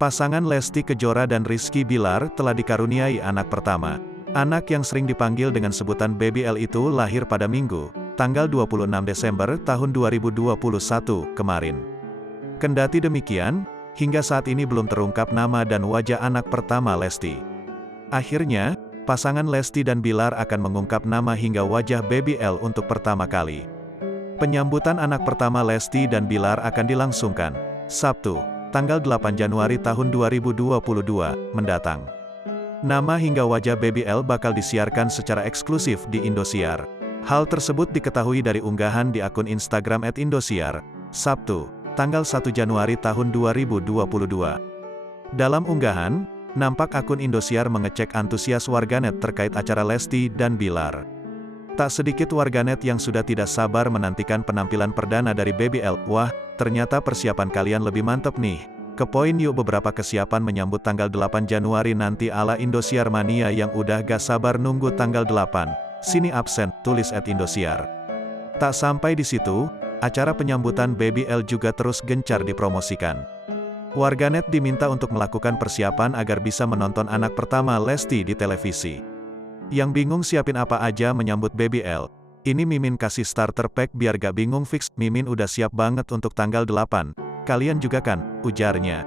Pasangan Lesti Kejora dan Rizky Bilar telah dikaruniai anak pertama. Anak yang sering dipanggil dengan sebutan Baby L itu lahir pada Minggu, tanggal 26 Desember tahun 2021 kemarin. Kendati demikian, hingga saat ini belum terungkap nama dan wajah anak pertama Lesti. Akhirnya, pasangan Lesti dan Bilar akan mengungkap nama hingga wajah Baby L untuk pertama kali. Penyambutan anak pertama Lesti dan Bilar akan dilangsungkan Sabtu, tanggal 8 Januari tahun 2022 mendatang. Nama hingga wajah Baby L bakal disiarkan secara eksklusif di Indosiar. Hal tersebut diketahui dari unggahan di akun Instagram @Indosiar, Sabtu, tanggal 1 Januari tahun 2022. Dalam unggahan, nampak akun Indosiar mengecek antusias warganet terkait acara Lesti dan Bilar. Tak sedikit warganet yang sudah tidak sabar menantikan penampilan perdana dari Baby L. Wah, ternyata persiapan kalian lebih mantep nih. Ke poin yuk, beberapa kesiapan menyambut tanggal 8 Januari nanti ala Indosiar Mania yang udah gak sabar nunggu tanggal 8. Sini absen, tulis @Indosiar. Tak sampai di situ, acara penyambutan Baby L juga terus gencar dipromosikan. Warganet diminta untuk melakukan persiapan agar bisa menonton anak pertama Lesti di televisi. Yang bingung siapin apa aja menyambut Baby L? Ini Mimin kasih starter pack biar gak bingung fix. Mimin udah siap banget untuk tanggal 8. Kalian juga kan, ujarnya.